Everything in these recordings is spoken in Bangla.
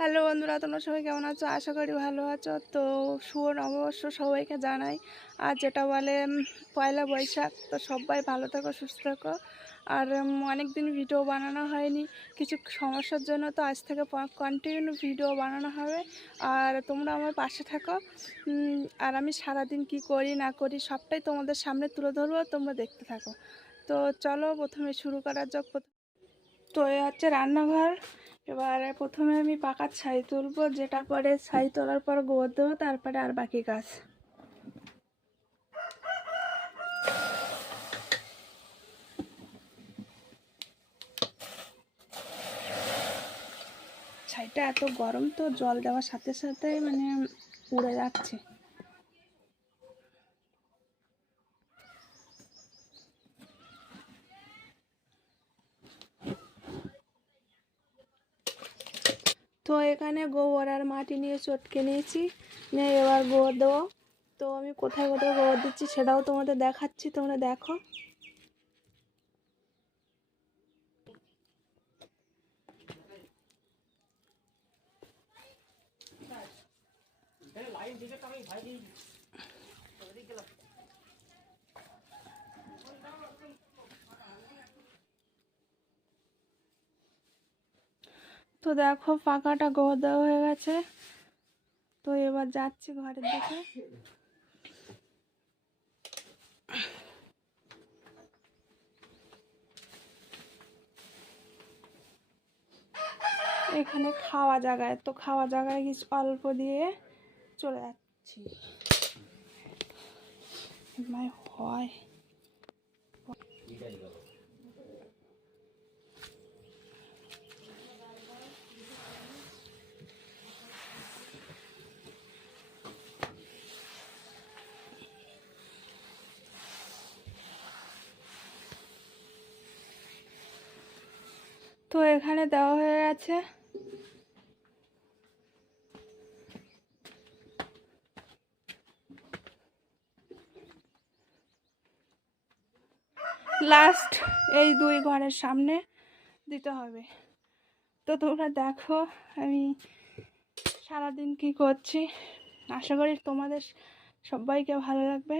হ্যালো বন্ধুরা, তোমরা সবাই কেমন আছো? আশা করি ভালো আছো। তো শুভ নববর্ষ সবাইকে জানাই। আর যেটা বলে পয়লা বৈশাখ। তো সবাই ভালো থাকো, সুস্থ থাকো। আর অনেক দিন ভিডিও বানানো হয়নি, কিছু সমস্যার জন্য। তো আজ থেকে কন্টিনিউ ভিডিও বানানো হবে। আর তোমরা আমার পাশে থাকো। আর আমি সারাদিন কি করি না করি সবটাই তোমাদের সামনে তুলে ধরবো, তোমরা দেখতে থাকো। তো চলো প্রথমে শুরু করা যাক। তো এই হচ্ছে রান্নাঘর। এবারে প্রথমে আমি পাকার ছাই তুলবো, যেটা পরে ছাই তোলার পর গোবর দেবো, তারপরে আর বাকি কাজ। ছাইটা এত গরম, তো জল দেওয়ার সাথে সাথে মানে উড়ে যাচ্ছে। তো এখানে গোবর আর মাটি নিয়ে চটকে নিয়েছি, নিয়ে এবার গোবর দেবো। তো আমি কোথায় কোথায় গোবর দিচ্ছি সেটাও তোমাদের দেখাচ্ছি, তোমরা দেখো। তো দেখো পাকাটা গোবর দেওয়া হয়ে গেছে। তো এবার যাচ্ছি ঘরের দিকে। এখানে খাওয়া জায়গায়, তো খাওয়া জায়গায় কিছু অল্প দিয়ে চলে যাচ্ছি। হয় তো এখানে দেওয়া হয়ে গেছে। লাস্ট এই দুই ঘরের সামনে দিতে হবে। তো তোমরা দেখো আমি সারাদিন কি করছি। আশা করি তোমাদের সবাইকে ভালো লাগবে।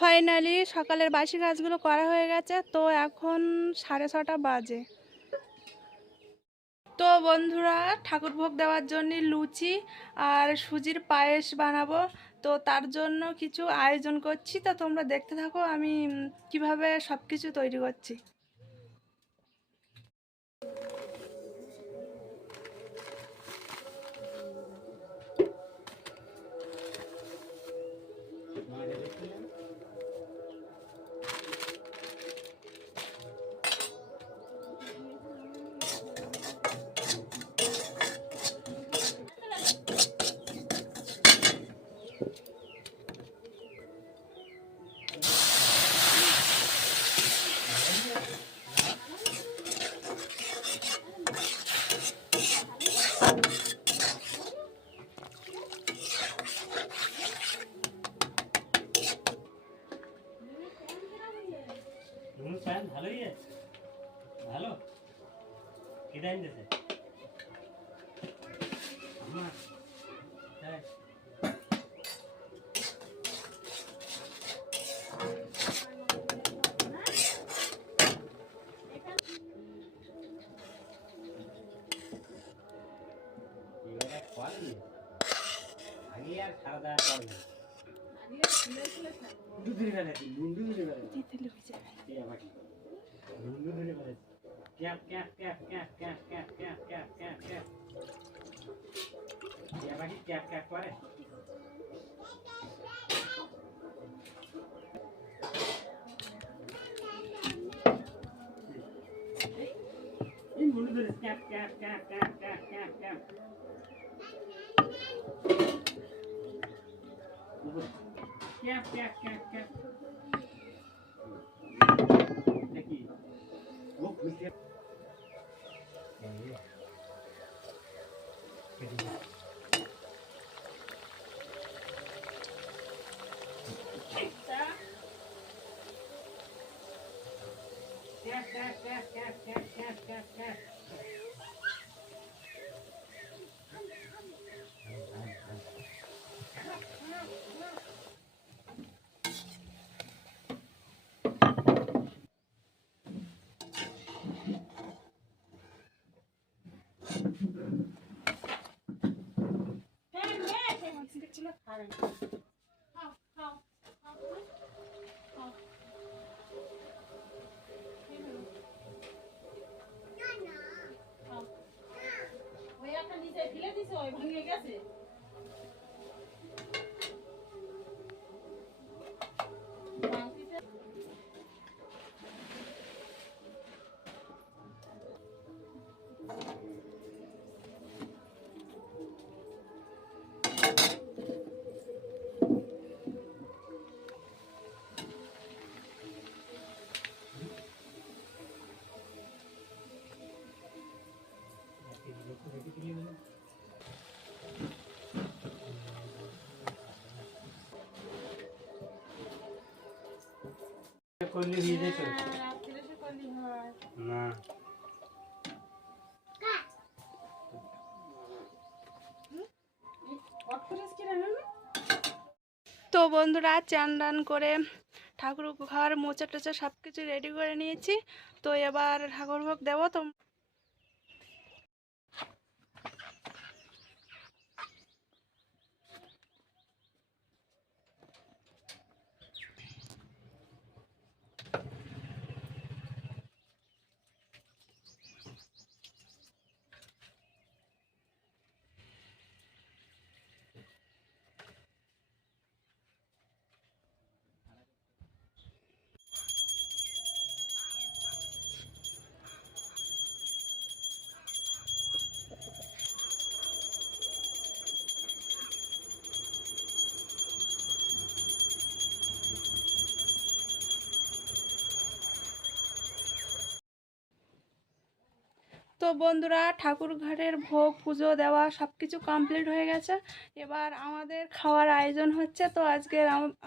ফাইনালি সকালের বাসি কাজগুলো করা হয়ে গেছে। তো এখন 6:30 বাজে। তো বন্ধুরা, ঠাকুর ভোগ দেওয়ার জন্য লুচি আর সুজির পায়েস বানাবো। তো তার জন্য কিছু আয়োজন করছি। তো তোমরা দেখতে থাকো আমি কিভাবে সব কিছু তৈরি করছি। ভালোই আছে, ভালো কি দেন দিতে আমার তাই এবারে কোয়ালি আগে আর খাওয়া দাওয়া করে না দুধের বেলা মুন্ডু ধরে বেলা দিতে হয়ে যাবে এই আবার কি মুন্ডু ধরে বেলা ক্যাপ ক্যাপ ক্যাপ ক্যাপ ক্যাপ ক্যাপ ক্যাপ ক্যাপ ক্যাপ ক্যাপ এই আবার কি ক্যাপ ক্যাপ করে এই মুন্ডু ধরে ক্যাপ ক্যাপ ক্যাপ ক্যাপ ক্যাপ ক্যাপ ক্যাপ ক্যাপ ক্যাপ ক্যাপ ক্যাপ দেখি ও খুঁজতে করলে ভিজে চলছে না তো বন্ধুরা চান টান করে ঠাকুর ঘর মোচা টোচা সব কিছু রেডি করে নিয়েছি। তো এবার ঠাকুর ভোগ দেবো। তো তো বন্ধুরা ঠাকুর ঘরের ভোগ পুজো দেওয়া সব কিছু কমপ্লিট হয়ে গেছে। এবার আমাদের খাওয়ার আয়োজন হচ্ছে। তো আজকে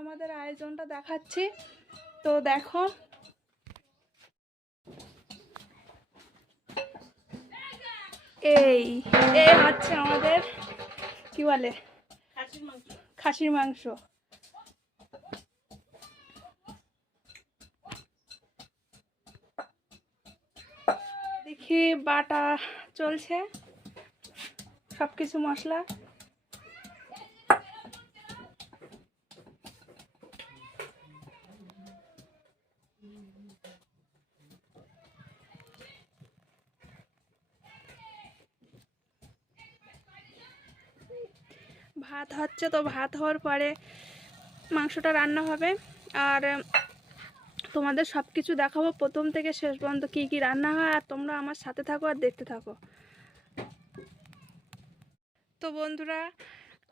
আমাদের আয়োজনটা দেখাচ্ছি। তো দেখো, এই এই হচ্ছে আমাদের কি বলে খাসির মাংস। দেখি বাটা চলছে সব কিছু মশলা। ভাত হচ্ছে, তো ভাত হওয়ার পরে মাংসটা রান্না হবে। আর তোমাদের সব কিছু দেখাবো প্রথম থেকে শেষ পর্যন্ত কী কী রান্না হয়। আর তোমরা আমার সাথে থাকো আর দেখতে থাকো। তো বন্ধুরা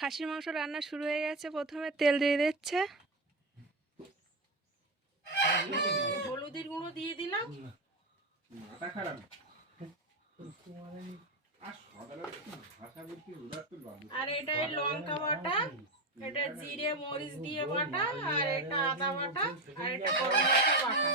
খাসির মাংস রান্না শুরু হয়ে গেছে। প্রথমে তেল দিয়ে দিচ্ছে, হলুদের গুঁড়ো দিয়ে দিলাম, মাথা খারাপ। আর সকালে ভাষা বলতে ওরা তো আর এটা লঙ্কা বাটা, এটা জিরে মরিচ দিয়ে বাটা, আর এটা আদা বাটা, আর এটা গরম মশলা বাটা,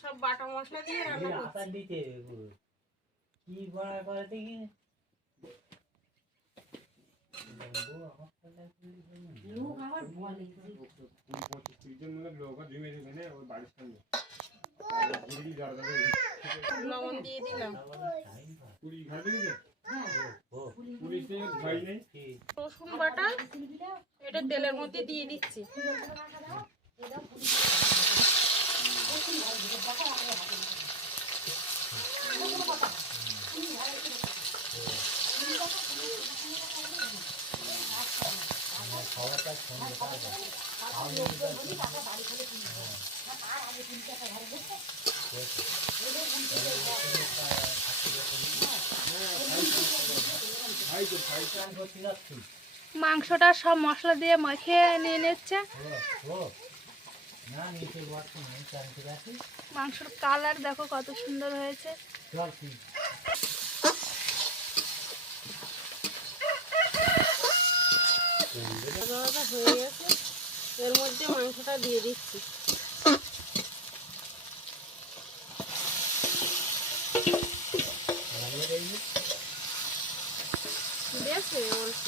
সব বাটা মশলা দিয়ে রান্না করছি। কি বড় করে দেখি লোক আমার বলে 25-30 জন লোক জমে এখানে ওই বাড়ির সামনে লবণ দিয়ে দিলাম, রসুন বাটা এটা তেলের মধ্যে দিয়ে দিচ্ছি, মাংসটা সব মশলা দিয়ে মাখিয়ে নিয়ে নিচ্ছে। মাংসের কালার দেখো কত সুন্দর হয়েছে। হয়ে গেছে, এর মধ্যে মাংসটা দিয়ে দিচ্ছি। বেশি অল্প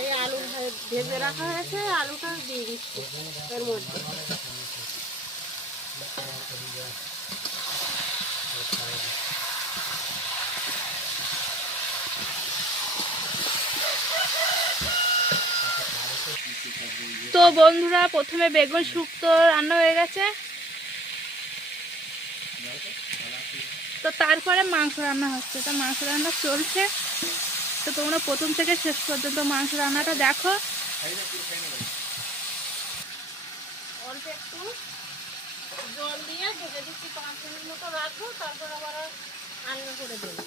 এই আলু ভেজে রাখা হয়েছে, আলুটা দিয়ে দিচ্ছি এর মধ্যে। তো বন্ধুরা, প্রথমে বেগুন শুক্তো রান্না হয়ে গেছে, তো তারপরে মাংস রান্না হচ্ছে। তো মাংস রান্না চলছে, তো তোমরা প্রথম থেকে শেষ পর্যন্ত মাংস রান্নাটা দেখো। অল্প একটু জল দিয়ে ঢেকে দিচ্ছি, 5 মিনিট মতো রাখবো, তারপর আবার রান্না করে দেবো।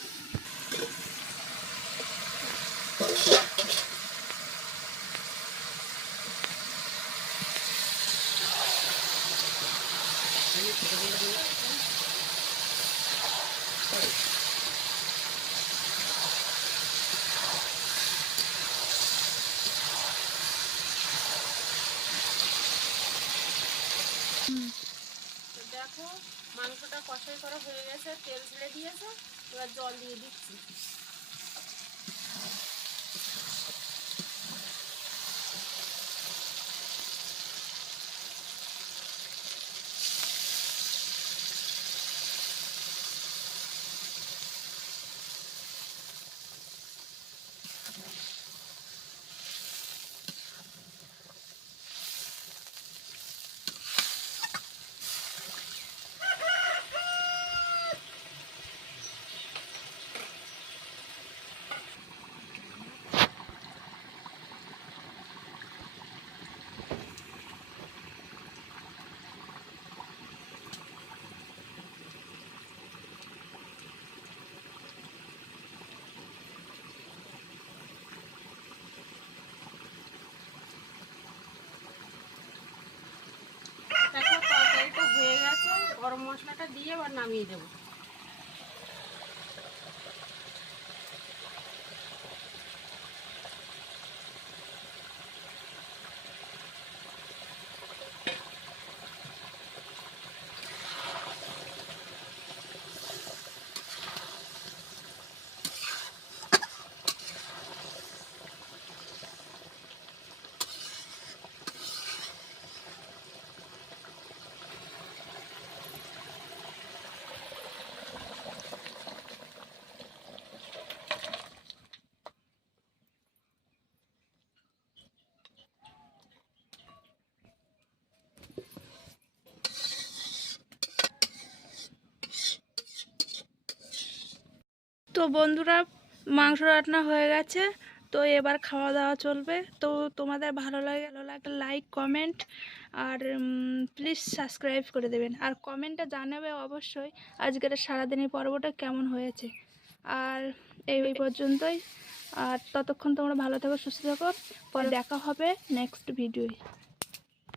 দেখো মাংসটা কষাই করা হয়ে গেছে, তেল ছেড়ে দিয়েছে, এবার জল দিয়ে দিচ্ছি। দেখো তরকারিটা হয়ে গেছে, গরম মশলাটা দিয়ে এবার নামিয়ে দেবো। তো বন্ধুরা, মাংস রান্না হয়ে গেছে, তো এবার খাওয়া দাওয়া চলবে। তো তোমাদের ভালো লাগলে লাইক কমেন্ট আর প্লিজ সাবস্ক্রাইব করে দেবেন, আর কমেন্টে জানাবে অবশ্যই আজকের সারাদিনের পর্বটা কেমন হয়েছে। আর এই পর্যন্তই, আর ততক্ষণ তোমরা ভালো থেকো, সুস্থ থেকো, পরে দেখা হবে নেক্সট ভিডিওয়।